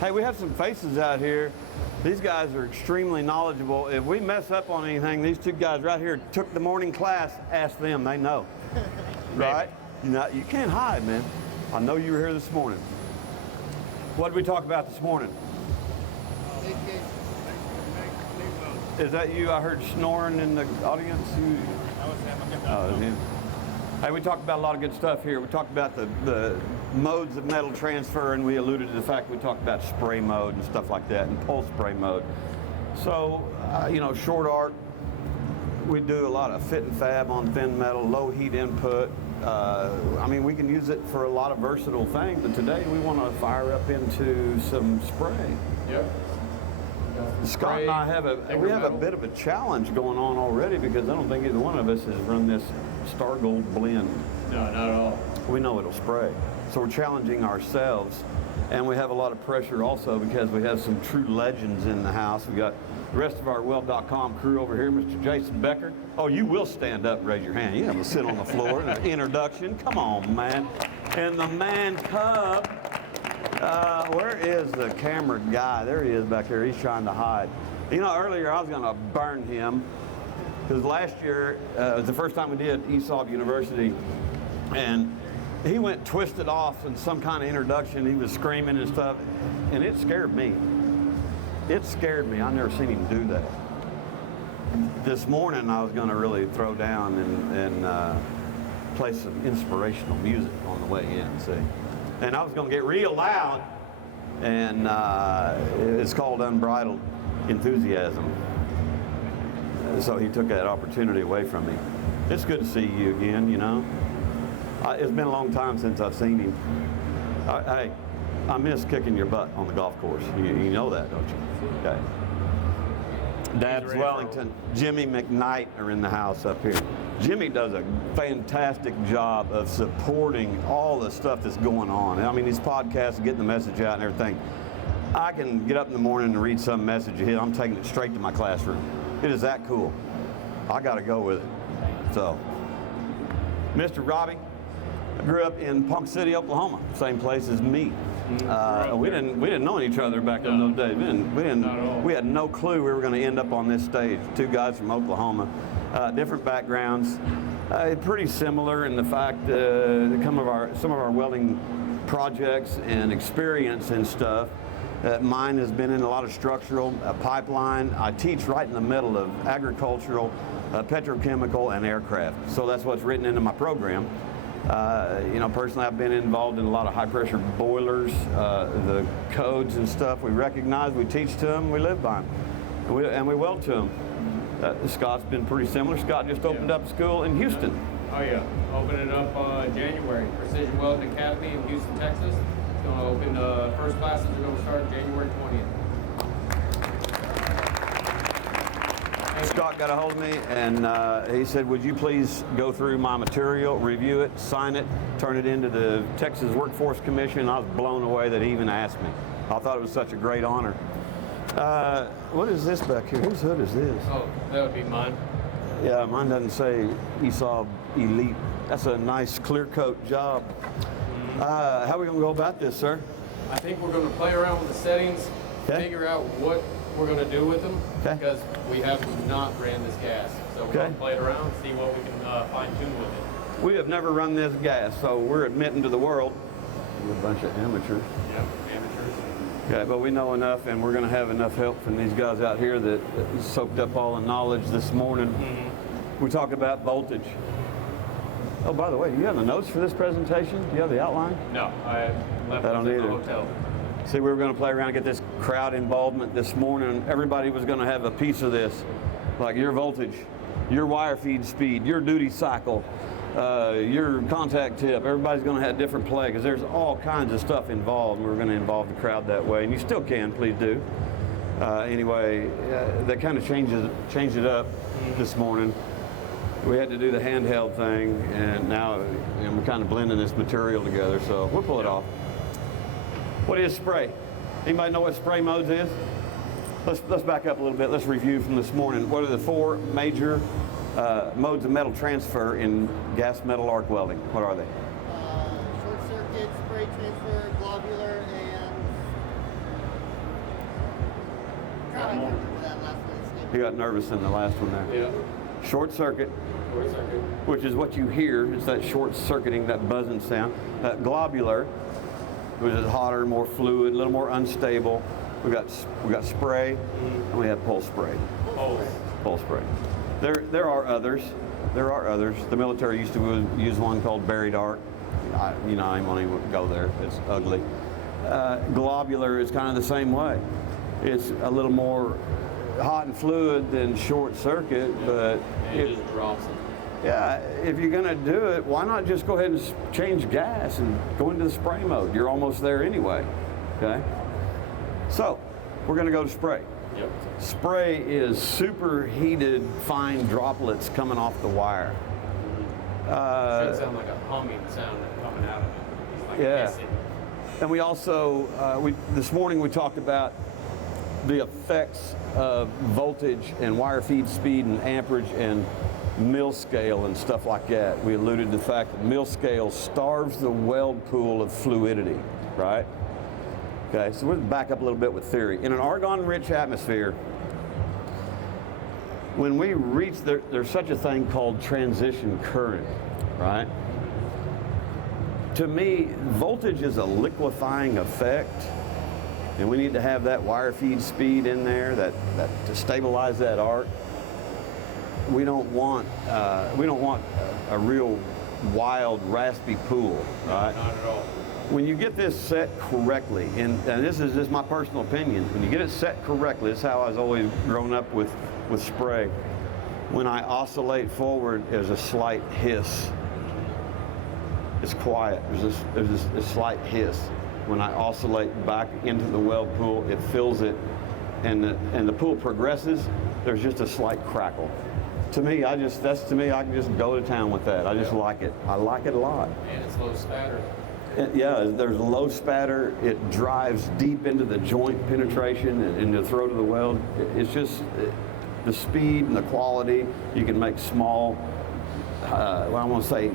Hey, we have some faces out here. These guys are extremely knowledgeable. If we mess up on anything, these two guys right here took the morning class. Ask them, they know. Right? You can't hide, man. I know you were here this morning. What did we talk about this morning? Is that you? I heard snoring in the audience. Hey, we talked about a lot of good stuff here. We talked about the modes of metal transfer, and we alluded to the fact we talked about spray mode and stuff like that, and pulse spray mode. So, short arc, we do a lot of fit and fab on thin metal, low heat input. We can use it for a lot of versatile things, but today we want to fire up into some spray. Yep. Scott and I have a bit of a challenge going on already because I don't think either one of us has run this Star Gold blend. No, not at all. We know it'll spray. So we're challenging ourselves, and we have a lot of pressure also because we have some true legends in the house. We got the rest of our Weld.com crew over here, Mr. Jason Becker. Oh, you will stand up and raise your hand. You have to sit on the floor. An introduction. Come on, man. And the man cub. Where is the camera guy? There he is back here. He's trying to hide. Earlier I was going to burn him because last year was the first time we did ESAB University, and he went twisted off in some kind of introduction. He was screaming and stuff, and it scared me. It scared me. I've never seen him do that. This morning I was going to really throw down and play some inspirational music on the way in, see. And I was going to get real loud, and it's called Unbridled Enthusiasm. So he took that opportunity away from me. It's good to see you again, It's been a long time since I've seen him. Hey, I miss kicking your butt on the golf course. You know that, don't you? Okay. Dad's Wellington, Jimmy McKnight are in the house up here. Jimmy does a fantastic job of supporting all the stuff that's going on. These podcasts, getting the message out and everything. I can get up in the morning and read some message of his. I'm taking it straight to my classroom. It is that cool. I got to go with it. So, Mr. Raabe, I grew up in Ponca City, Oklahoma, same place as me. We didn't know each other back in those days. We had no clue we were going to end up on this stage. Two guys from Oklahoma, different backgrounds, pretty similar in the fact some of our welding projects and experience and stuff. Mine has been in a lot of structural, pipeline. I teach right in the middle of agricultural, petrochemical, and aircraft. So that's what's written into my program. Personally, I've been involved in a lot of high-pressure boilers, the codes and stuff. We recognize, we teach to them, we live by them, and we weld to them. Scott's been pretty similar. Scott just opened up school in Houston. Oh yeah, opening it up January. Precision Welding Academy in Houston, Texas. It's going to open. First classes are going to start January 20th. Scott got a hold of me and he said, would you please go through my material, review it, sign it, turn it into the Texas Workforce Commission. I was blown away that he even asked me. I thought it was such a great honor. What is this back here? Whose hood is this? Oh, that would be mine. Yeah, mine doesn't say ESAB Elite. That's a nice clear coat job. How are we going to go about this, sir? I think we're going to play around with the settings, figure out what we're going to do with them, because we have not ran this gas. So we're going to play it around, see what we can fine tune with it. We have never run this gas, so we're admitting to the world. We're a bunch of amateurs. Yep, amateurs. Okay, but we know enough, and we're going to have enough help from these guys out here that soaked up all the knowledge this morning. We talk about voltage. Oh, by the way, do you have the notes for this presentation? Do you have the outline? No, I left it in the hotel. See, we were going to play around and get this crowd involvement this morning. Everybody was going to have a piece of this, like your voltage, your wire feed speed, your duty cycle, your contact tip. Everybody's going to have different play because there's all kinds of stuff involved, and we're going to involve the crowd that way, and you still can, please do. Anyway, that kind of changed it up this morning. We had to do the handheld thing, and now we're kind of blending this material together, so we'll pull it off. What is spray? Anybody know what spray modes is? Let's back up a little bit. Let's review from this morning. What are the four major modes of metal transfer in gas metal arc welding? What are they? Short circuit, spray transfer, globular, and lot more. You got nervous in the last one there. Yeah. Short circuit, which is what you hear. It's that short circuiting, that buzzing sound. Globular, which is hotter, more fluid, a little more unstable. We got spray, and we have pulse spray. Pulse spray. There are others. The military used to use one called buried arc. I ain't want to go there. It's ugly. Globular is kind of the same way. It's a little more hot and fluid than short circuit, but it just drops it. Yeah, if you're going to do it, why not just go ahead and change gas and go into the spray mode? You're almost there anyway. Okay. So we're going to go to spray. Yep. Spray is superheated fine droplets coming off the wire. Should sound like a humming sound coming out of it. It's like hissing. And we also, this morning we talked about the effects of voltage and wire feed speed and amperage and mill scale and stuff like that. We alluded to the fact that mill scale starves the weld pool of fluidity, right? Okay, so we'll back up a little bit with theory. In an argon-rich atmosphere, when we reach, there's such a thing called transition current, right? To me, voltage is a liquefying effect, and we need to have that wire feed speed in there to stabilize that arc. We don't want a real wild, raspy pool, right? Not at all. When you get this set correctly, and this is just my personal opinion, when you get it set correctly, this is how I was always grown up with spray. When I oscillate forward, there's a slight hiss. It's quiet. There's a slight hiss. When I oscillate back into the weld pool, it fills it, and the pool progresses. There's just a slight crackle. To me, I can just go to town with that. I just like it. I like it a lot. And it's low spatter. There's low spatter. It drives deep into the joint penetration and in the throat of the weld. It's just the speed and the quality. You can make small, I want to say,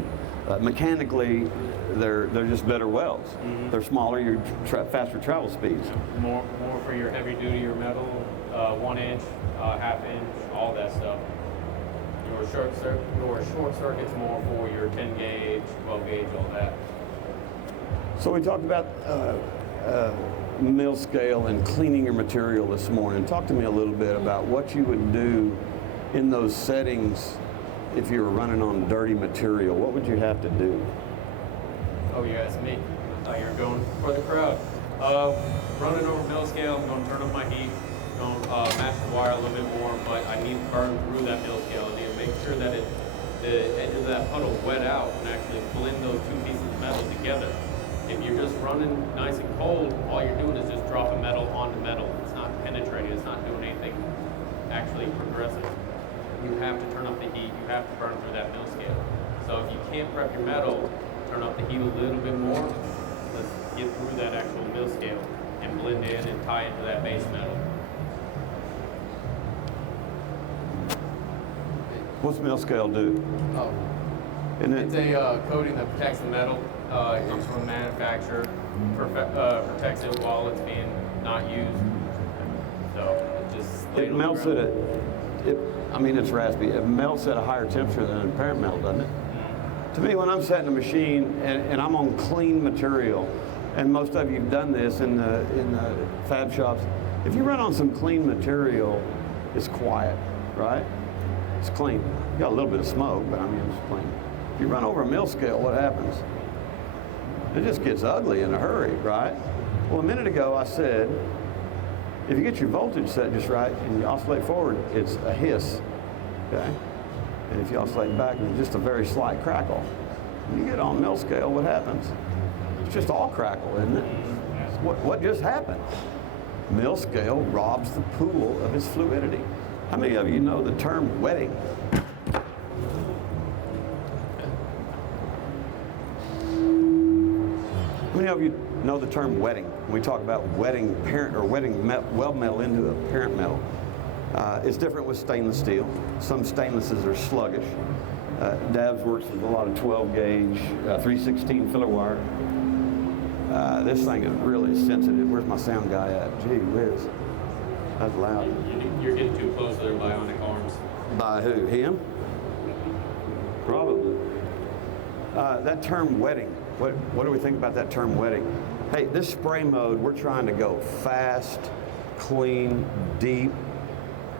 mechanically, they're just better welds. Mm-hmm. They're smaller, faster travel speeds. More for your heavy duty, your metal, 1 inch, half inch, all that stuff. Your short circuit's more for your 10 gauge, 12 gauge, all that. So we talked about mill scale and cleaning your material this morning. Talk to me a little bit about what you would do in those settings if you were running on dirty material. What would you have to do? Oh, you asked me. You're going for the crowd. Running over mill scale, I'm going to turn up my heat, going to match the wire a little bit more, but I need to burn through that mill scale. I need to make sure that the edge of that puddle wet out and actually blend those two pieces of metal together. If you're just running nice and cold, all you're doing is just dropping metal onto metal. It's not penetrating. It's not doing anything actually progressive. You have to turn up the heat. You have to burn through that mill scale. So if you can't prep your metal, turn up the heat a little bit more. Let's get through that actual mill scale and blend in and tie into that base metal. What's mill scale do? Oh. It's a coating that protects the metal. It comes from the manufacturer, protects it while it's being not used. So it just it melts at it's raspy. It melts at a higher temperature than a parent metal, doesn't it? Mm-hmm. To me, when I'm setting a machine and I'm on clean material, and most of you've done this in the fab shops, if you run on some clean material, it's quiet, right? It's clean. You got a little bit of smoke, but I mean it's clean. If you run over a mill scale, what happens? It just gets ugly in a hurry, right? Well, a minute ago I said, if you get your voltage set just right and you oscillate forward, it's a hiss, okay? And if you oscillate back, it's just a very slight crackle. When you get on mill scale, what happens? It's just all crackle, isn't it? What just happened? Mill scale robs the pool of its fluidity. How many of you know the term wetting? How many of you know the term wetting? When we talk about wetting weld metal into a parent metal. It's different with stainless steel. Some stainlesses are sluggish. Dabs works with a lot of 12 gauge, 316 filler wire. This thing is really sensitive. Where's my sound guy at? Gee whiz. That's loud. You're getting too close to their bionic arms. By who? Him? Probably. That term wetting. What do we think about that term wetting? Hey, this spray mode, we're trying to go fast, clean, deep.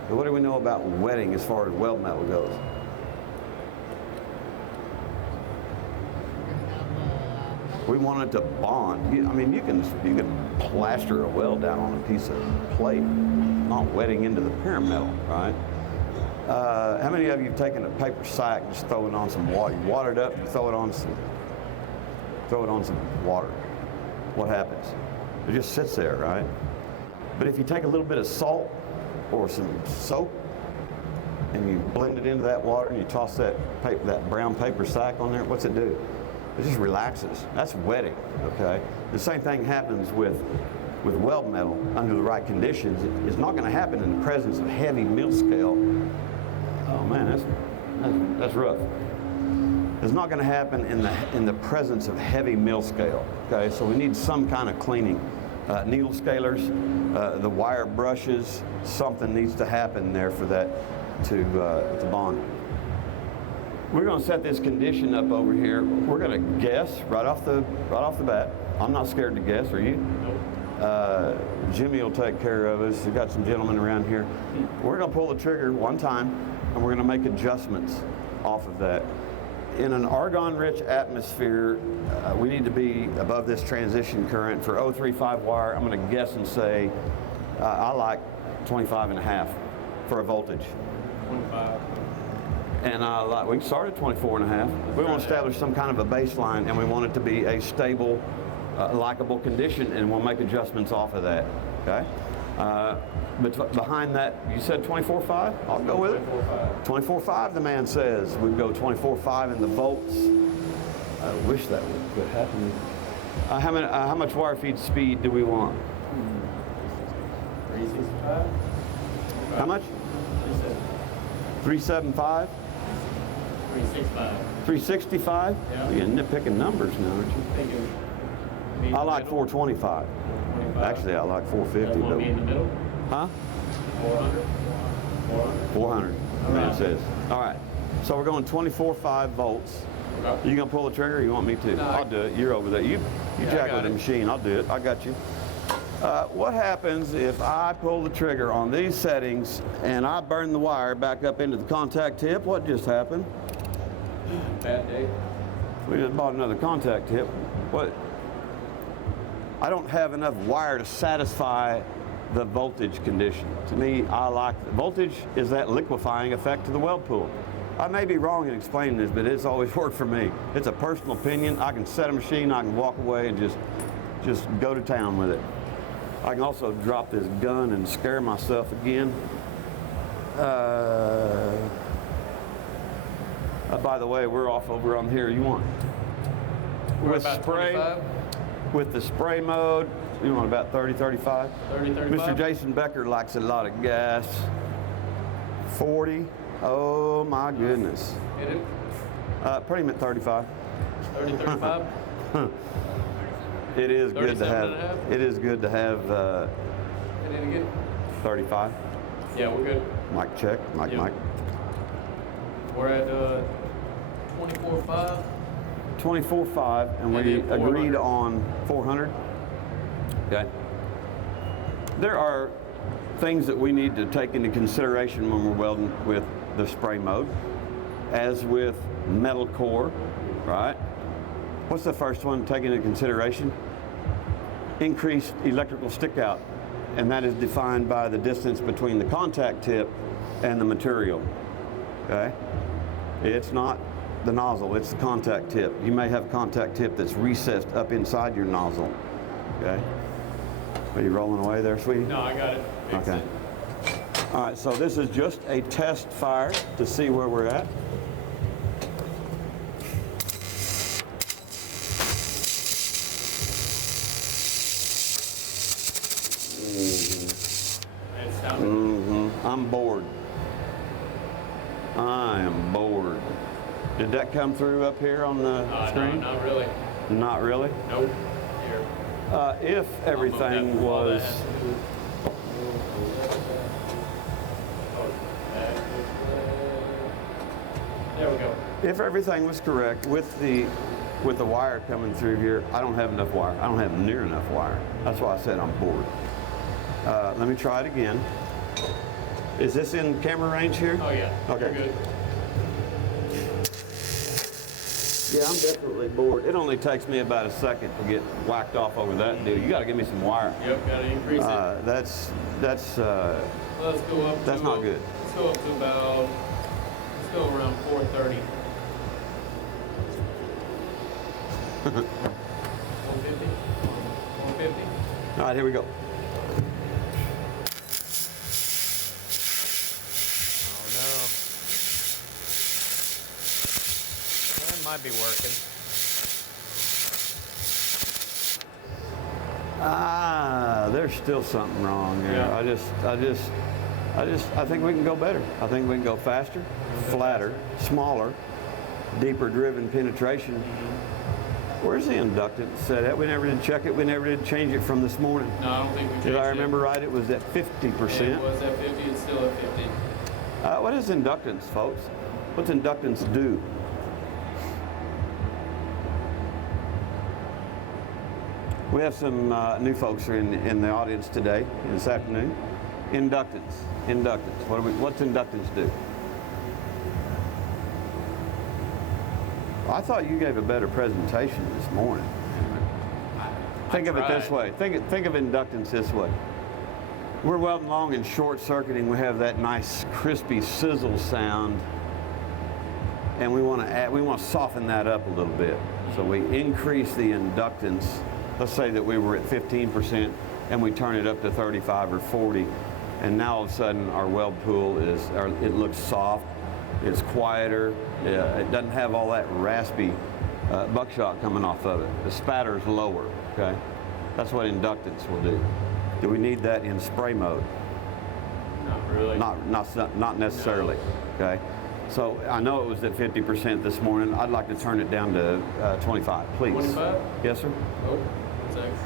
And what do we know about wetting as far as weld metal goes? We want it to bond. I mean, you can plaster a weld down on a piece of plate, not wetting into the parent metal, right? How many of you have taken a paper sack, just throw it on some water? You water it up, throw it on some water. What happens? It just sits there, right? But if you take a little bit of salt or some soap and you blend it into that water and you toss that brown paper sack on there, what's it do? It just relaxes. That's wetting, okay? The same thing happens with weld metal under the right conditions. It's not going to happen in the presence of heavy mill scale. Oh man, that's rough. It's not going to happen in the presence of heavy mill scale, okay? So we need some kind of cleaning. Needle scalers, the wire brushes, something needs to happen there for that to bond. We're going to set this condition up over here. We're going to guess right off the bat. I'm not scared to guess, are you? Nope. Jimmy will take care of us. We've got some gentlemen around here. We're going to pull the trigger one time, and we're going to make adjustments off of that. In an argon-rich atmosphere, we need to be above this transition current. For 035 wire, I'm going to guess and say I like 25.5 for a voltage. 25. And we can start at 24.5. We want to establish some kind of a baseline, and we want it to be a stable, likable condition, and we'll make adjustments off of that. Okay. But behind that, you said 24.5? I'll go with it. 24.5, the man says. We go 24.5 in the volts. I wish that would happen. How much wire feed speed do we want? 365. How much? 375? 365. 365? Yeah. You're nitpicking numbers now, aren't you? I like 425. Actually, I like 450. Want to be in the middle? Huh? 400? 400, the man says. All right. So we're going 24.5 volts. Okay. You gonna pull the trigger or you want me to? No, I'll do it. You're over there. You jack with the machine. I'll do it. I got you. What happens if I pull the trigger on these settings and I burn the wire back up into the contact tip? What just happened? Bad day. We just bought another contact tip. What? I don't have enough wire to satisfy the voltage condition. To me, I like voltage is that liquefying effect to the weld pool. I may be wrong in explaining this, but it's always worked for me. It's a personal opinion. I can set a machine, I can walk away and just go to town with it. I can also drop this gun and scare myself again. By the way, we're off over on here. You want? We're about spray, 25? with the spray mode, you want about 30, 35? 30, 35? Mr. Jason Becker likes a lot of gas. 40. Oh my goodness. Hit it? Pretty much 35. 30, 35? It is good to 37 have. and a half? It is good to have Hit it again? 35. Yeah, we're good. Mic check. Mic. Yep. We're at 24.5. 24.5, and we And then agreed 400. on 400. Okay. There are things that we need to take into consideration when we're welding with the spray mode, as with metal core, right? What's the first one to take into consideration? Increased electrical stick out, and that is defined by the distance between the contact tip and the material, okay? It's not the nozzle, it's the contact tip. You may have a contact tip that's recessed up inside your nozzle, okay? Are you rolling away there, sweetie? No, I got it. Fixed Okay. it. All right, so this is just a test fire to see where we're at. It's sounding. I'm bored. I am bored. Did that come through up here on the No, screen? not really. Not really? Nope. Here. If everything was, There we go. If everything was correct with the wire coming through here, I don't have enough wire. I don't have near enough wire. That's why I said I'm bored. Let me try it again. Is this in camera range here? Oh yeah. Okay. You're good. Yeah, I'm definitely bored. It only takes me about a second to get whacked off over that deal. You got to give me some wire. Yep. Got to increase it. That's Let's go up. that's to, not good. Let's go up to about. Let's go around 430. 150. 150. All right, here we go. Might be working. There's still something wrong there. Yeah. I think we can go better. I think we can go faster, flatter, smaller, deeper driven penetration. Where's the inductance set at? We never did check it. We never did change it from this morning. No, I don't think we changed it. Did I remember right? It was at 50%. It was at 50. It's still at 50. What is inductance, folks? What's inductance do? We have some new folks are in the audience today, this afternoon. Inductance. What's inductance do? I thought you gave a better presentation this morning. Think of it this way. Think of inductance this way. We're welding long and short circuiting. We have that nice crispy sizzle sound, and we want to soften that up a little bit. So we increase the inductance. Let's say that we were at 15% and we turn it up to 35 or 40, and now all of a sudden our weld pool it looks soft, it's quieter, it doesn't have all that raspy buckshot coming off of it. The spatter's lower, okay? That's what inductance will do. Do we need that in spray mode? Not really. Not necessarily, okay? So I know it was at 50% this morning. I'd like to turn it down to 25, please. 25? Yes, sir. Oh, 1 second.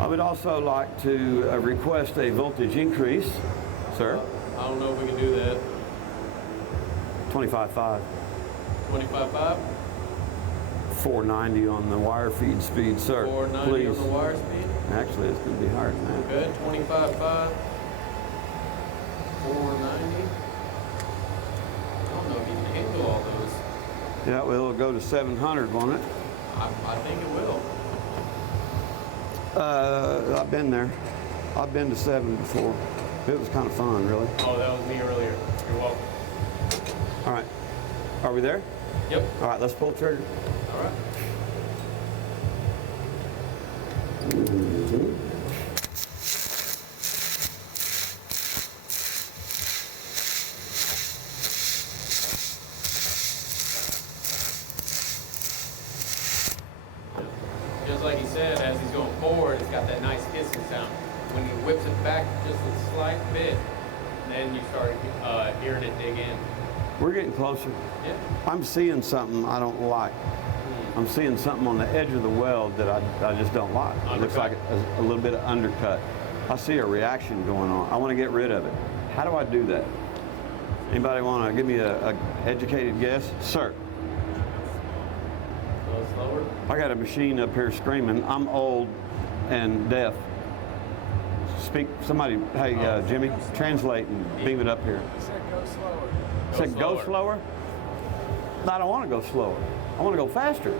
I would also like to request a voltage increase, sir. I don't know if we can do that. 25.5. 25.5? 490 on the wire feed speed, sir. 490 please. on the wire speed? Actually, it's going to be higher than that. Good. 25.5. 490. I don't know if you can handle all those. Yeah, well, it'll go to 700, won't it? I think it will. I've been there. I've been to 7 before. It was kind of fun, really. Oh, that was me earlier. You're welcome. All right. Are we there? Yep. All right, let's pull the trigger. All right. Just like he said, as he's going forward, it's got that nice hissing sound. When he whips it back just a slight bit, then you start hearing it dig in. We're getting closer. Yeah. I'm seeing something I don't like. I'm seeing something on the edge of the weld that I just don't like. It looks like a little bit of undercut. I see a reaction going on. I want to get rid of it. How do I do that? Anybody want to give me a educated guess? Sir. A little slower. I got a machine up here screaming. I'm old and deaf. Speak, somebody, hey, Jimmy, translate and beam it up here. He said go slower. Said go slower? No, I don't want to go slower. I want to go faster.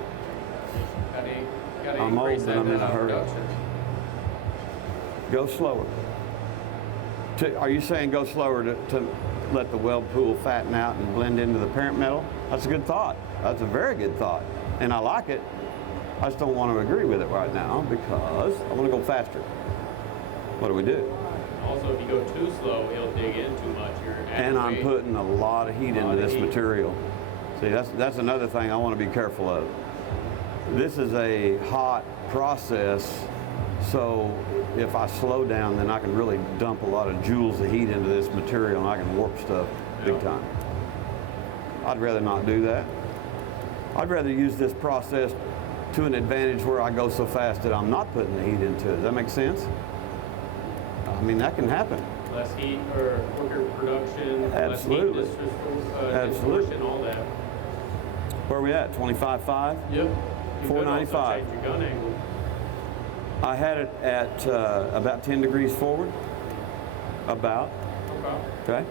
Gotta I'm old increase and I'm in a hurry. production. Go slower. Are you saying go slower to let the weld pool fatten out and blend into the parent metal? That's a good thought. That's a very good thought. And I like it. I just don't want to agree with it right now because I want to go faster. What do we do? Also, if you go too slow, he'll dig in too much. And I'm putting a lot of heat into this material. See, that's another thing I want to be careful of. This is a hot process, so if I slow down, then I can really dump a lot of joules of heat into this material and I can warp stuff big time. I'd rather not do that. I'd rather use this process to an advantage where I go so fast that I'm not putting the heat into it. Does that make sense? I mean, that can happen. Less heat or quicker production, Absolutely. less heat Absolutely. distortion, all that. Where are we at? 25.5? Yep. You could also 495. change your gun angle. I had it at about 10 degrees forward. About. Okay. Okay.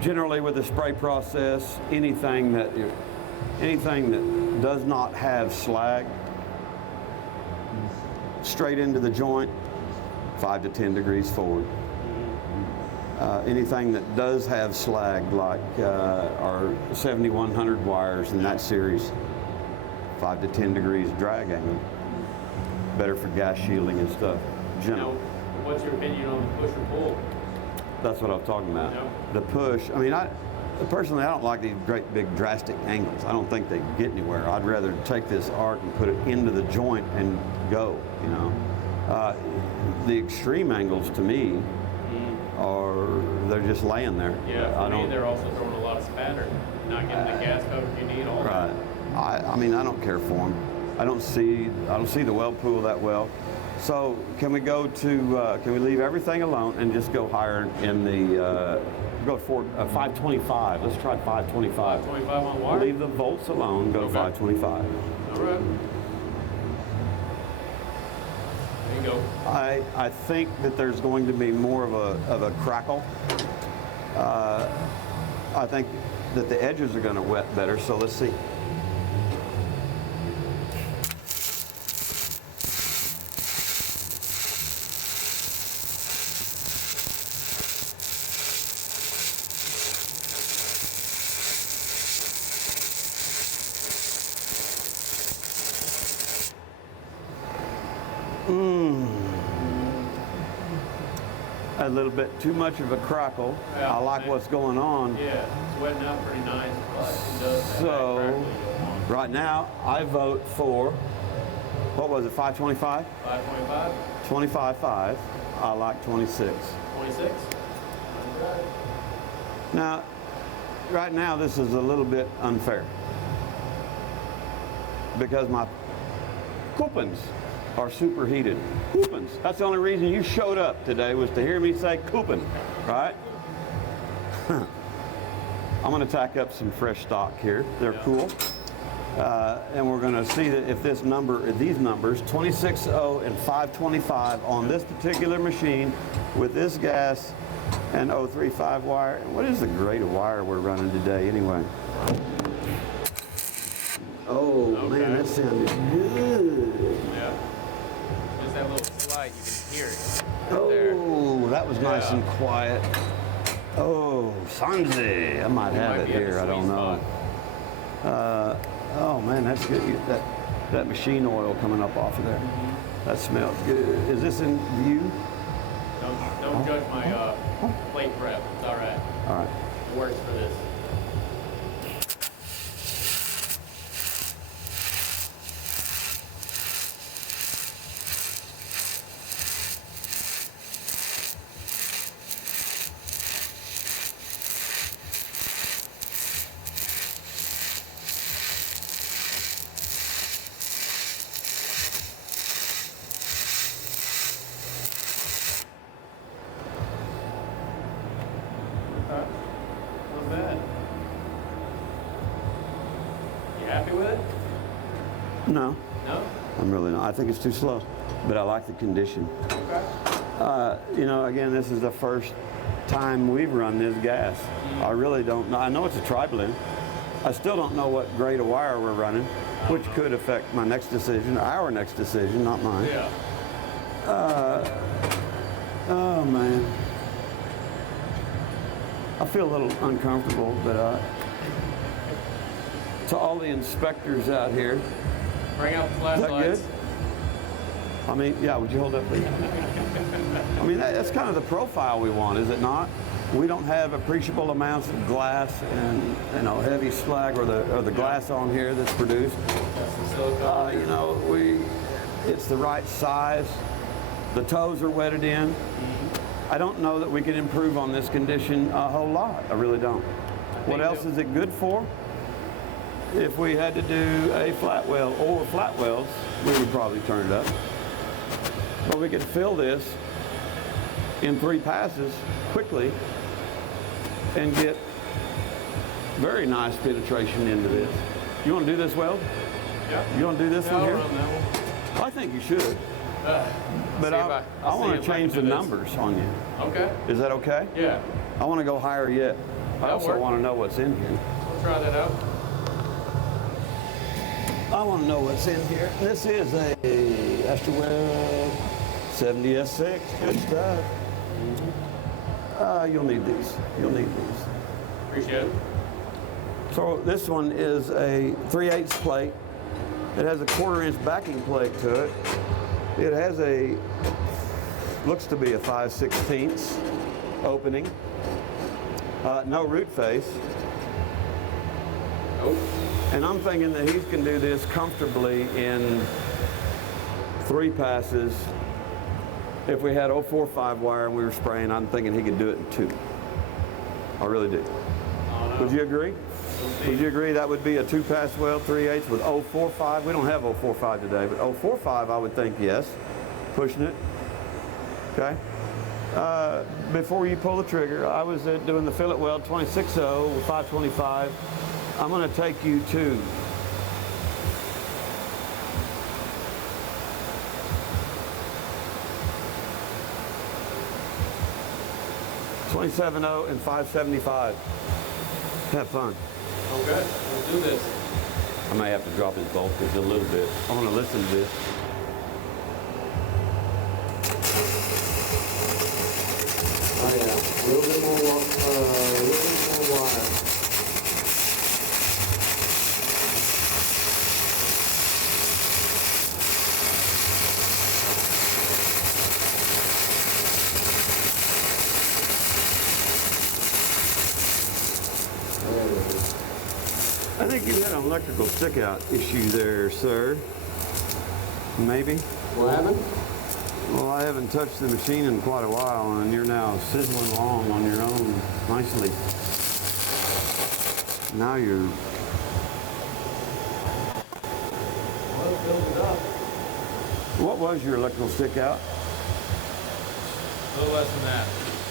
Generally, with the spray process, anything that does not have slag straight into the joint, 5 to 10 degrees forward. Anything that does have slag, like our 7100 wires in that series, 5 to 10 degrees drag angle. Better for gas shielding and stuff. Generally. Now, what's your opinion on the push or pull? That's what I'm talking about. No. The push. I mean, personally, I don't like these great big drastic angles. I don't think they get anywhere. I'd rather take this arc and put it into the joint and go, you know. The extreme angles to me they're just laying there. Yeah, for me, they're also throwing a lot of spatter. Not getting the gas coverage you need, all that. Right. I mean, I don't care for them. I don't see the weld pool that well. So can we go to, can we leave everything alone and just go higher in the, go for 525. Let's try 525. 525 on wire? Leave the volts alone, go to 525. All right. There you go. I think that there's going to be more of a crackle. I think that the edges are going to wet better, so let's see. A little bit too much of a crackle. Yeah, I like what's going on. Yeah, it's wetting out pretty nice, but it does have that So, crackle you don't want. right now, I vote for, what was it, 525? 525? 25.5. I like 26. 26? Now, right now, this is a little bit unfair because my coupons are superheated. Coupons. That's the only reason you showed up today, was to hear me say coupon, right? I'm going to tack up some fresh stock here. They're cool. And we're going to see that if these numbers, 26.0 and 525 on this particular machine with this gas and 035 wire. What is the grade of wire we're running today anyway? Oh, Okay. man, that sounded good. Yeah. Just that little slide, you can hear it. Right Oh, there. that was nice and quiet. Oh, Sanzi. I might have it here. I don't know. Oh, man, that's good. That machine oil coming up off of there. That smells good. Is this in view? Don't judge my plate prep. It's all right. All right. It works for this. Not bad. You happy with it? No, No? I'm really not. I think it's too slow, but I like the condition. Okay. You know, again, this is the first time we've run this gas. I really don't know. I know it's a tri-blend. I still don't know what grade of wire we're running, which could affect my next decision, our next decision, not mine. Yeah. Oh, man. I feel a little uncomfortable, but to all the inspectors out here, Bring out the is flashlights. that good? I mean, yeah, would you hold that, please? I mean, that's kind of the profile we want, is it not? We don't have appreciable amounts of glass and, you know, heavy slag or the glass on here that's produced. That's the silicone. You know, it's the right size. The toes are wetted in. I don't know that we can improve on this condition a whole lot. I really don't. What else is it good for? If we had to do a flat weld or flat welds, we would probably turn it up. But we could fill this in 3 passes quickly and get very nice penetration into this. You want to do this weld? Yeah. You want to do this one I'll here? run that one. I think you should. But I I'll want see to if I change can the do this. numbers on you. Okay. Is that okay? Yeah. I want to go higher yet. I That'll also work. want to know what's in here. We'll try that out. I want to know what's in here. This is a Astor Weld 70S6. Good stuff. You'll need these. You'll need these. Appreciate it. So this one is a 3/8 plate. It has a 1/4 inch backing plate to it. It has a, looks to be a 5/16 opening. No root face. Nope. And I'm thinking that he can do this comfortably in 3 passes. If we had 045 wire and we were spraying, I'm thinking he could do it in 2. I really do. Would you agree? Would you agree that would be a 2-pass weld, 3/8 with 045? We don't have 045 today, but 045 I would think yes. Pushing it. Okay. Before you pull the trigger, I was doing the fillet weld 26/0 with 525. I'm going to take you to 27/0 and 575. Have fun. Okay. Let's do this. I may have to drop his voltage a little bit. I want to listen to this. Oh yeah, a little bit more wire. I think you had an electrical stick-out issue there, sir. Maybe. What happened? Well, I haven't touched the machine in quite a while, and you're now sizzling along on your own nicely. Now you're... Well, it builds it up. What was your electrical stick-out? A little less than that.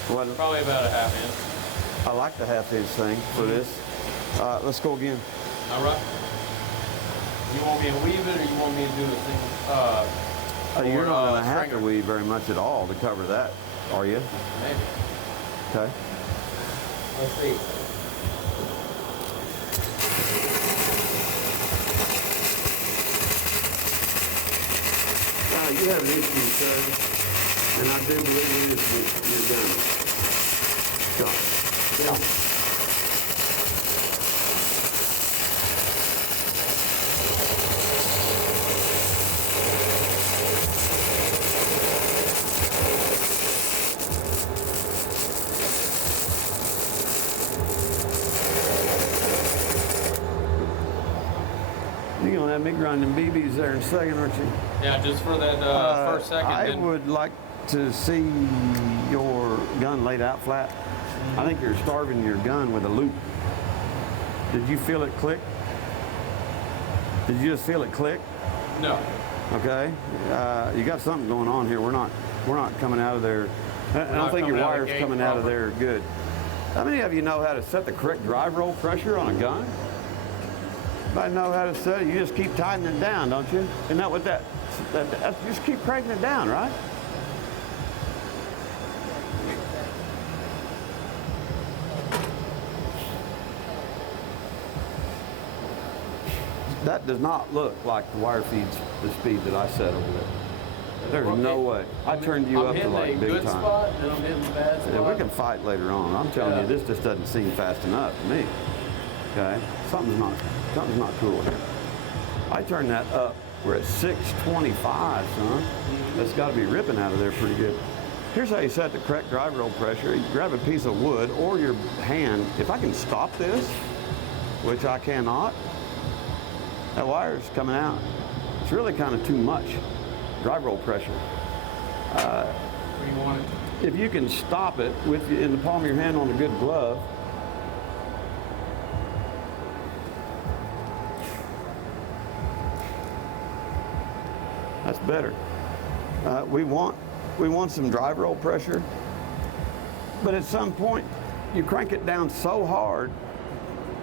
What? Probably about a 1/2 inch. I like the 1/2 inch thing for this. Let's go again. All right. You want me to weave it, or you want me to do the thing? You're not going to have to stringer? weave very much at all to cover that, are you? Maybe. Okay. Let's see. You have an issue, sir, and I do believe it is your gun. Stop. Yeah. You're going to have me grinding BBs there in a second, aren't you? Yeah, just for that first second. I then would like to see your gun laid out flat. I think you're starving your gun with a loop. Did you feel it click? Did you just feel it click? No. Okay. You got something going on here. We're not coming out of there. I don't think your coming out of the wire's gate coming out of proper. there good. How many of you know how to set the correct drive roll pressure on a gun? Anybody know how to set it? You just keep tightening it down, don't you? Isn't that what that's just keep cranking it down, right? That does not look like the wire feeds the speed that I set over there. There's no way. I turned you up to like big good time. spot, and I'm hitting the bad spot. Yeah, we can fight later on. I'm telling you, this just doesn't seem fast enough to me. Okay, something's not cool here. I turned that up. We're at 625, son. That's got to be ripping out of there pretty good. Here's how you set the correct drive roll pressure. You grab a piece of wood or your hand. If I can stop this, which I cannot, that wire's coming out. It's really kind of too much drive roll pressure. Where you want it? If you can stop it with in the palm of your hand on a good glove, that's better. We want some drive roll pressure But at some point, you crank it down so hard,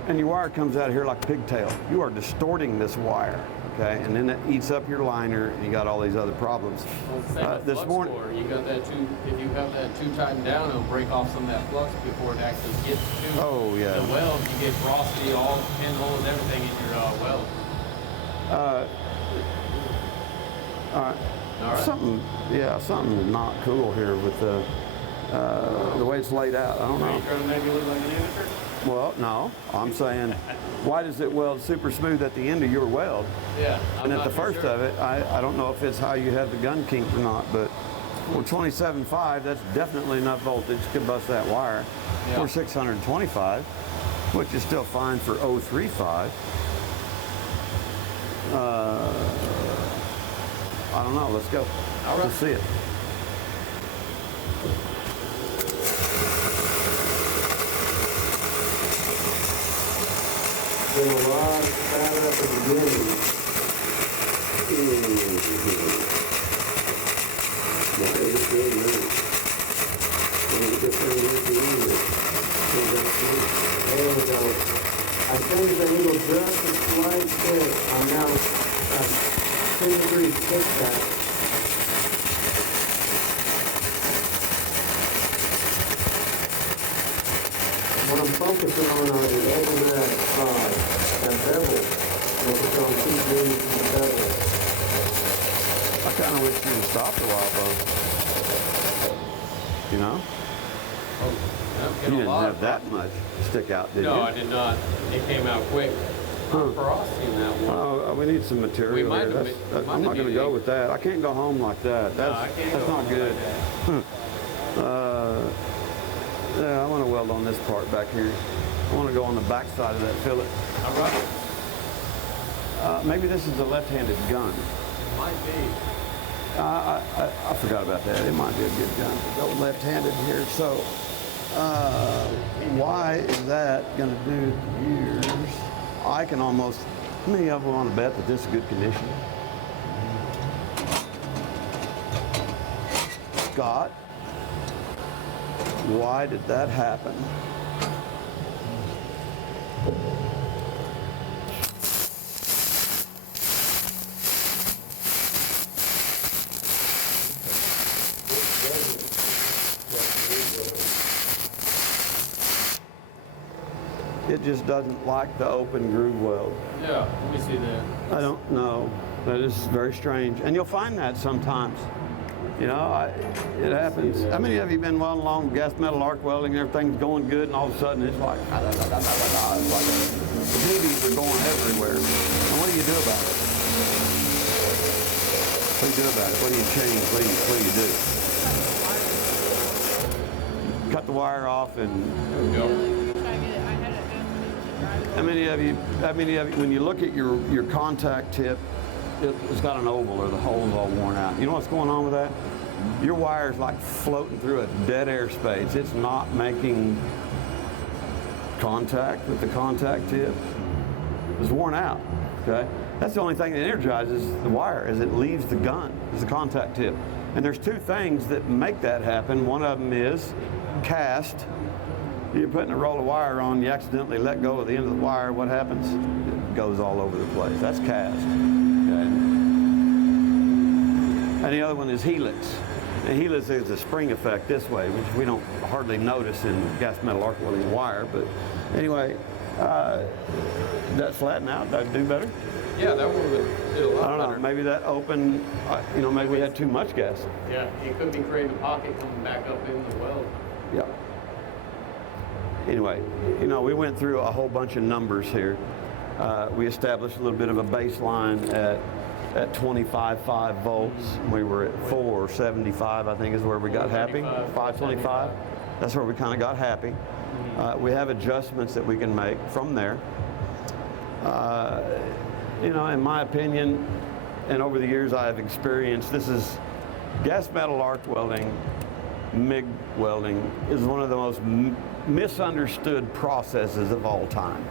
and your wire comes out of here like a pigtail. You are distorting this wire, okay? And then it eats up your liner, and you got all these other problems. Well, same with This flux morning, core. You got that too. If you have that too tightened down, it'll break off some of that flux before it actually gets to oh yeah, the weld. You get frosty, all pinholes, everything in your weld. all right. All right. Something not cool here with the way it's laid out. I don't Are know. you trying to make it look like an amateur? Well, no, I'm saying, why does it weld super smooth at the end of your weld? Yeah. And at the first of it, I don't know if it's how you have the gun kinked or not, but we're 27.5, that's definitely enough voltage to bust that wire. Yeah. We're 625, which is still fine for 035. I don't know, let's go. All right. Let's see it. Been a lot of batter at the beginning. Yeah, it's good, man. When you get things at the end, there we go. I think the needle just a slight bit. I'm now 2 degrees thick that. What I'm focusing on are the edge of that bevel. Focus on 2 degrees from the bevel. I kind of wish you had stopped a while, though. You know? Oh, You didn't have that much stick out, did you? No, I did not. It came out quick. I'm crossing that one. Oh, we need some material We might here. have That's- been- might I'm not have going to been- go with that. I can't go home like that. No, That's, I can't that's go not home good. like that. Yeah, I want to weld on this part back here. I want to go on the back side of that fillet. All right. Maybe this is a left-handed gun. Might be. I forgot about that. It might be a good gun to go left-handed here. So, why is that going to do to yours? I can almost. How many of them want to bet that this is good condition? Scott, why did that happen? It just doesn't like the open groove weld. Yeah, let me see that. I don't know. That is very strange. And you'll find that sometimes. You know, it happens. How many of you been welding along gas metal arc welding and everything's going good and all of a sudden it's like, it's like the BBs are going everywhere. And what do you do about it? What do you do about it? What do you change? What do you do? Cut the wire off and There we go. how many of you, when you look at your contact tip, it's got an oval or the hole's all worn out. You know what's going on with that? Your wire's like floating through a dead air space. It's not making contact with the contact tip. It's worn out, okay? That's the only thing that energizes the wire as it leaves the gun, is the contact tip. And there's two things that make that happen. One of them is cast. You're putting a roll of wire on, you accidentally let go of the end of the wire, what happens? It goes all over the place. That's cast. Okay. And the other one is helix. And helix is a spring effect this way, which we don't hardly notice in gas metal arc welding wire. But anyway, that flatten out, that'd do better. Yeah, that one would did a lot I don't better. know, maybe that open, maybe we had too much gas. Yeah, it could be creating a pocket coming back up in the weld. Yeah. Anyway, we went through a whole bunch of numbers here. We established a little bit of a baseline at 25.5 volts. We were at 475, I think is where we got happy. 525. That's where we kind of got happy. We have adjustments that we can make from there. In my opinion, and over the years I have experienced, this is gas metal arc welding, MIG welding is one of the most misunderstood processes of all time.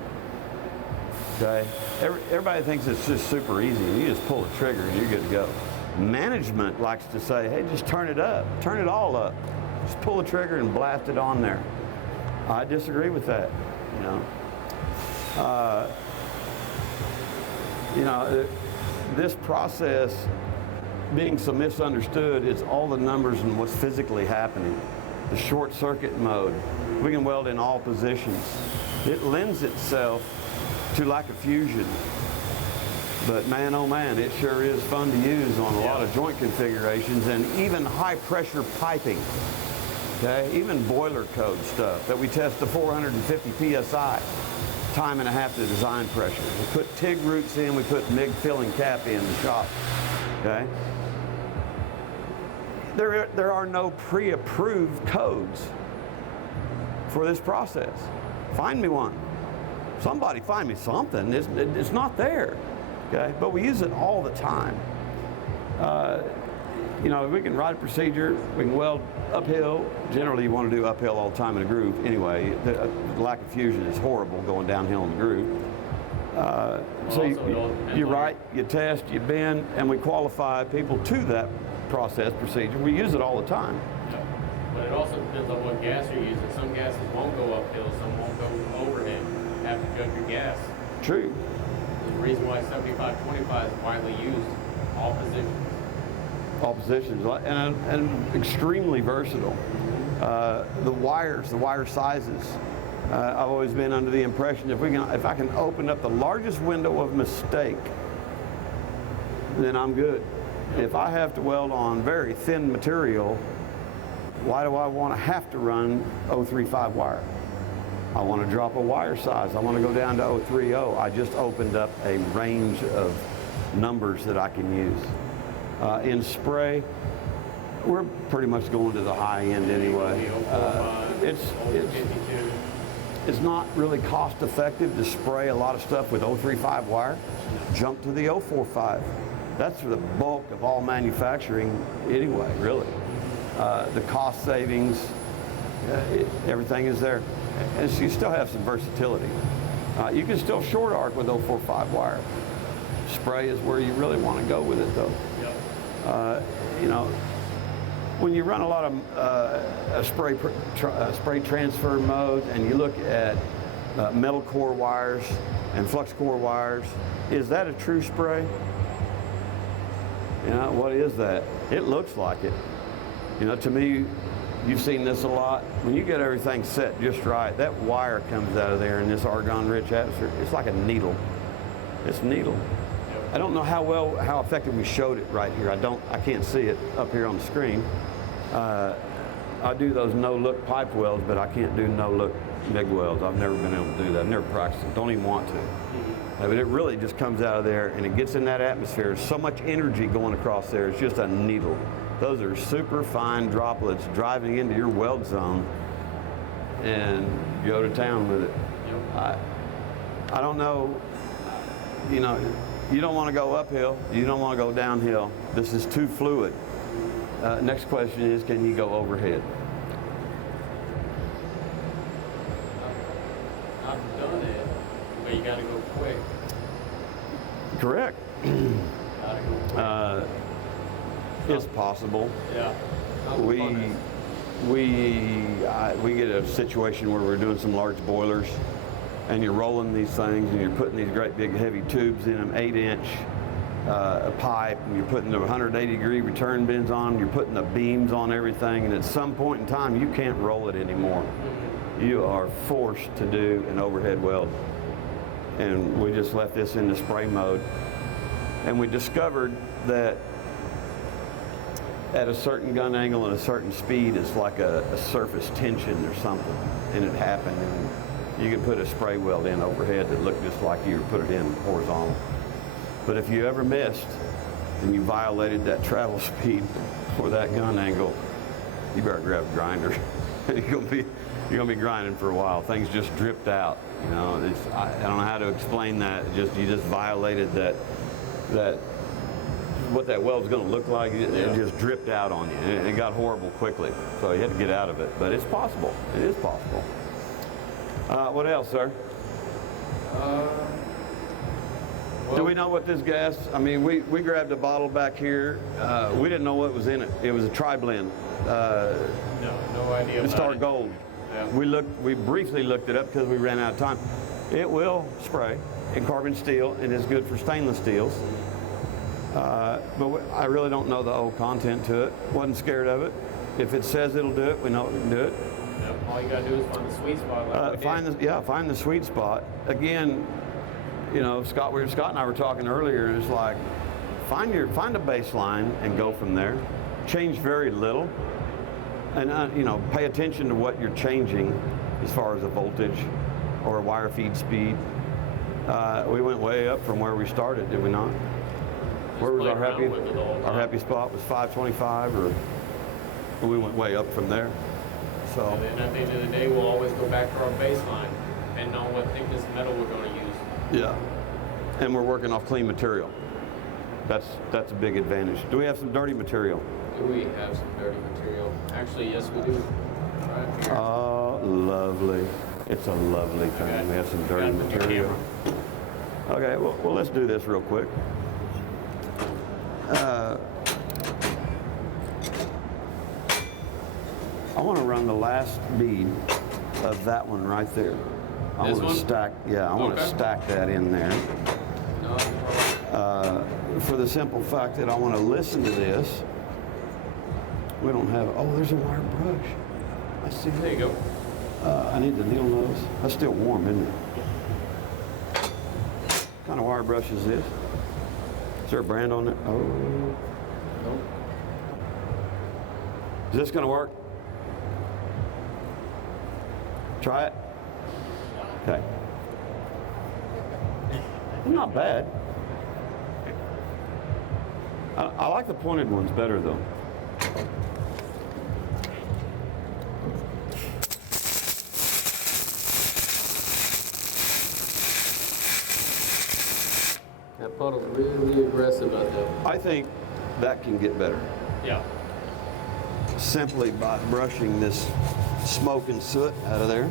Okay? Everybody thinks it's just super easy. You just pull the trigger and you're good to go. Management likes to say, hey, just turn it up, turn it all up. Just pull the trigger and blast it on there. I disagree with that, you know. This process being so misunderstood is all the numbers and what's physically happening. The short circuit mode, we can weld in all positions. It lends itself to lack of fusion. But man, oh man, it sure is fun to use on a lot of joint configurations and even high pressure piping. Okay, even boiler code stuff that we test to 450 PSI, time and a half to design pressure. We put TIG roots in, we put MIG filling cap in the shop. Okay. There are no pre-approved codes for this process. Find me one. Somebody find me something. It's not there. Okay, but we use it all the time. We can write a procedure, we can weld uphill. Generally, you want to do uphill all the time in a groove. Anyway, the lack of fusion is horrible going downhill in the groove. So you write, you test, you bend, and we qualify people to that process procedure. We use it all the time. Yeah. But it also depends on what gas you're using. Some gases won't go uphill, some won't go overhead. You have to judge your gas. True. There's a reason why 75-25 is widely used, all positions. All positions, and extremely versatile. The wire sizes. I've always been under the impression if I can open up the largest window of mistake, then I'm good. If I have to weld on very thin material, why do I want to have to run 035 wire? I want to drop a wire size. I want to go down to 030. I just opened up a range of numbers that I can use. In spray, we're pretty much going to the high end anyway. It's not really cost effective to spray a lot of stuff with 035 wire. Jump to the 045. That's for the bulk of all manufacturing anyway, really. The cost savings, everything is there. And so you still have some versatility. You can still short arc with 045 wire. Spray is where you really want to go with it though. When you run a lot of spray transfer mode and you look at metal core wires and flux core wires, is that a true spray? What is that? It looks like it. To me, you've seen this a lot. When you get everything set just right, that wire comes out of there in this argon-rich atmosphere. It's like a needle. It's a needle. I don't know how effective we showed it right here. I can't see it up here on the screen. I do those no-look pipe welds, but I can't do no-look MIG welds. I've never been able to do that. I've never practiced it. Don't even want to. But it really just comes out of there and it gets in that atmosphere. There's so much energy going across there. It's just a needle. Those are super fine droplets driving into your weld zone, and go to town with it. I don't know. You don't want to go uphill. You don't want to go downhill. This is too fluid. Next question is, can you go overhead? I've done it, but you got to go quick. Correct. Gotta go quick. It's possible. Yeah. We get a situation where we're doing some large boilers, and you're rolling these things, and you're putting these great big heavy tubes in them, 8-inch pipe, and you're putting the 180-degree return bends on, you're putting the beams on everything, and at some point in time, you can't roll it anymore. You are forced to do an overhead weld. And we just left this in the spray mode, and we discovered that at a certain gun angle and a certain speed, it's like a surface tension or something, and it happened, and you could put a spray weld in overhead that looked just like you put it in horizontal. But if you ever missed and you violated that travel speed or that gun angle, you better grab a grinder. You're gonna be grinding for a while. Things just dripped out. I don't know how to explain that. You just violated that what that weld's going to look like. It just dripped out on you. It got horrible quickly, so you had to get out of it. But it's possible. It is possible. What else, sir? Do we know what this gas? I mean, we grabbed a bottle back here. We didn't know what was in it. It was a tri-blend. No idea It's about our it. gold. Yeah. We briefly looked it up because we ran out of time. It will spray in carbon steel and is good for stainless steels. But I really don't know the old content to it. Wasn't scared of it. If it says it'll do it, we know it can do it. Yep. All you gotta do is find the sweet spot. Like Find the sweet spot. Again, you know, Scott and I were talking earlier. It's like find a baseline and go from there. Change very little, and you know, pay attention to what you're changing as far as the voltage or wire feed speed. We went way up from where we started, did we not? Where was our happy spot was 525, or we went way up from there. So. And then at the end of the day, we'll always go back to our baseline, depending on what thickness of metal we're going to use. Yeah, and we're working off clean material. That's a big advantage. Do we have some dirty material? Do we have some dirty material? Actually, yes, we do. Right here. Oh, lovely. It's a lovely thing. We have some dirty material. Okay, well, let's do this real quick. I want to run the last bead of that one right there. I want to stack. Yeah, I want to stack that in there. For the simple fact that I want to listen to this. We don't have. Oh, there's a wire brush. I see. There you go. I need the needle nose. That's still warm, isn't it? What kind of wire brush is this? Is there a brand on it? Oh. Nope. Is this going to work? Try it. Okay. Not bad. I like the pointed ones better, though. That puddle's really aggressive out there. I think that can get better. Yeah. Simply by brushing this smoke and soot out of there.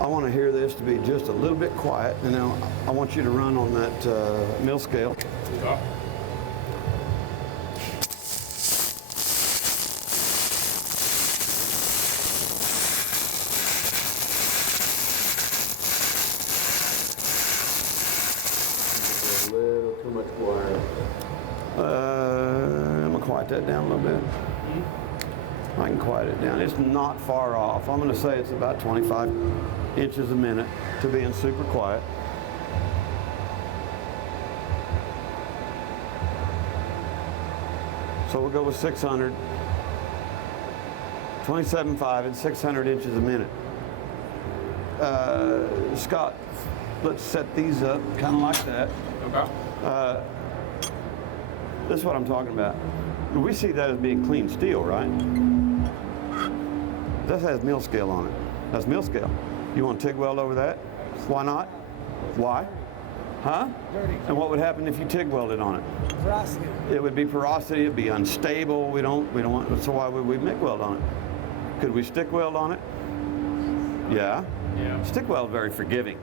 I want to hear this to be just a little bit quiet, and now I want you to run on that mill scale. Yeah. A little too much wire. I'm going to quiet that down a little bit. I can quiet it down. It's not far off. I'm going to say it's about 25 inches a minute to being super quiet. So we'll go with 600. 27.5 and 600 inches a minute. Scott, let's set these up kind of like that. Okay. This is what I'm talking about. We see that as being clean steel, right? This has mill scale on it. That's mill scale. You want TIG weld over that? Why not? Why? Huh? Dirty. And what would happen if you TIG welded on it? Porosity. It would be porosity. It'd be unstable. We don't want. So why would we MIG weld on it? Could we stick weld on it? Yeah. Yeah. Stick weld is very forgiving.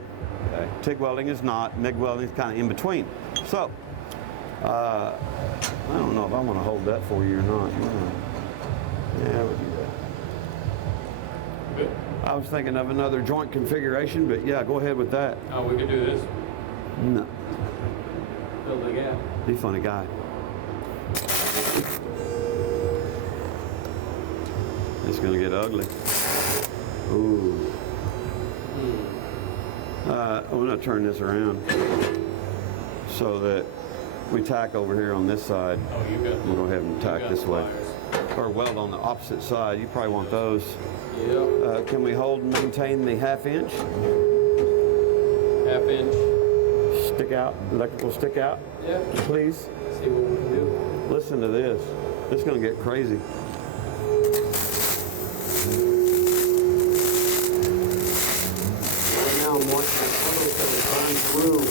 Okay. TIG welding is not. MIG welding is kind of in between. So, I don't know if I want to hold that for you or not. Yeah, we'll do that. Good. I was thinking of another joint configuration, but yeah, go ahead with that. Oh, we could do this. No, Fill the gap. he's a funny guy. It's gonna get ugly. Ooh. I'm gonna turn this around so that we tack over here on this side. Oh, you got. We'll go ahead and tack this way. Pliers. Or weld on the opposite side. You probably want those. Yep. Can we hold and maintain the ½ inch? Half inch. Stick out, electrical stick out, Yeah. please. See what we can do. Listen to this. This is gonna get crazy. Right now I'm watching the puddles that are running through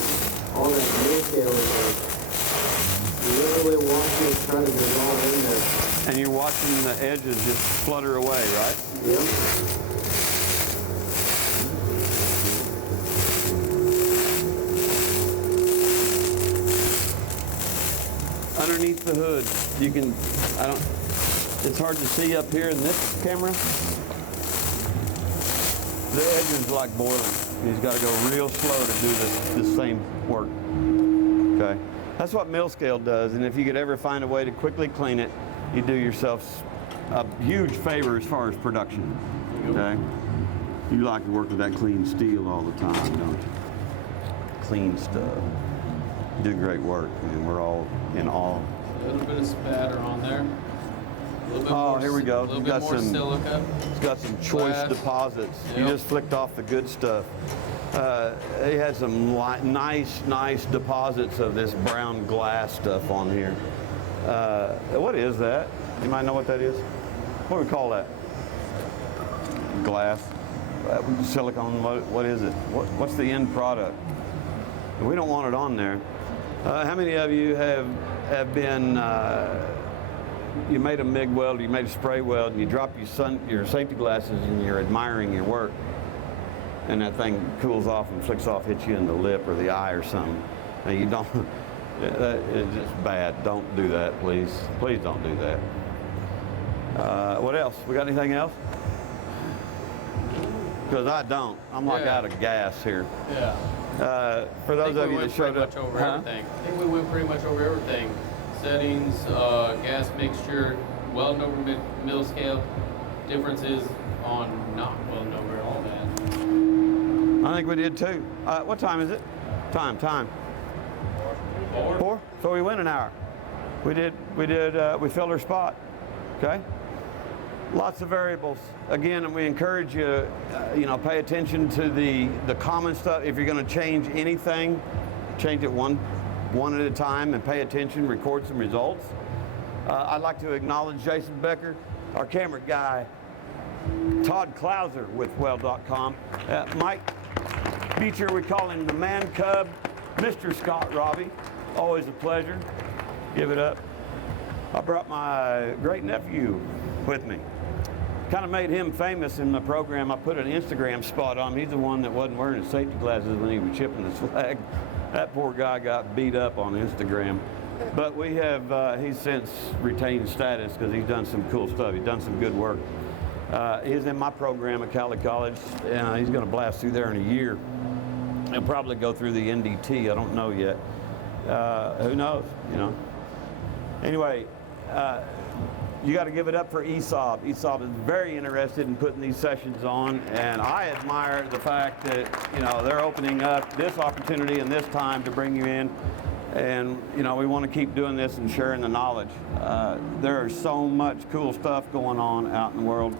all that mill scale. Literally watching it try to dissolve in there. And you're watching the edges just flutter away, right? Yep. underneath the hood. You can, it's hard to see up here in this camera. The edge is like boiling. He's got to go real slow to do this same work. Okay, that's what mill scale does. And if you could ever find a way to quickly clean it, you do yourself a huge favor as far as production. Okay, you like to work with that clean steel all the time, don't you? Clean stuff. You do great work. I mean, we're all in awe. A little bit of spatter on there. A little bit Oh, more, here we go. A little We've bit got more some silica. It's got some choice Glass. deposits. You Yep. just flicked off the good stuff. It had some nice deposits of this brown glass stuff on here. What is that? You might know what that is? What do we call that? Glass. Silicone. What is it? What's the end product? We don't want it on there. How many of you have been? You made a MIG weld, you made a spray weld, and you drop your safety glasses, and you're admiring your work, and that thing cools off and flicks off, hits you in the lip or the eye or something. And you don't. It's just bad. Don't do that, please. Please don't do that. What else? We got anything else? Because I don't. I'm like out of gas here. Yeah. For those of you that showed up, over everything. I think we went pretty much over everything. Settings, gas mixture, welding over mill scale, differences on not welding over all that. I think we did too. What time is it? Time. 4? So we went an hour. We filled our spot. Okay? Lots of variables. Again, we encourage you, pay attention to the common stuff. If you're going to change anything, change it one at a time and pay attention, record some results. I'd like to acknowledge Jason Becker, our camera guy, Todd Klauser with Weld.com, Mike Beecher, we call him the man cub, Mr. Scott Raabe, always a pleasure. Give it up. I brought my great nephew with me. Kind of made him famous in my program. I put an Instagram spot on him. He's the one that wasn't wearing his safety glasses when he was chipping his flag. That poor guy got beat up on Instagram. But we have, he's since retained status because he's done some cool stuff. He's done some good work. He's in my program at Cali College, and he's going to blast through there in a year. He'll probably go through the NDT. I don't know yet. Who knows, Anyway, you got to give it up for ESAB. ESAB is very interested in putting these sessions on, and I admire the fact that, they're opening up this opportunity and this time to bring you in. And, we want to keep doing this and sharing the knowledge. There is so much cool stuff going on out in the world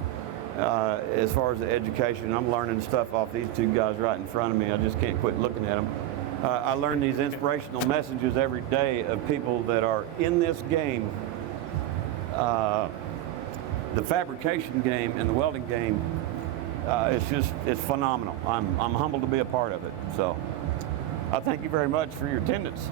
as far as the education. I'm learning stuff off these two guys right in front of me. I just can't quit looking at them. I learn these inspirational messages every day of people that are in this game. The fabrication game and the welding game, it's phenomenal. I'm humbled to be a part of it. So I thank you very much for your attendance.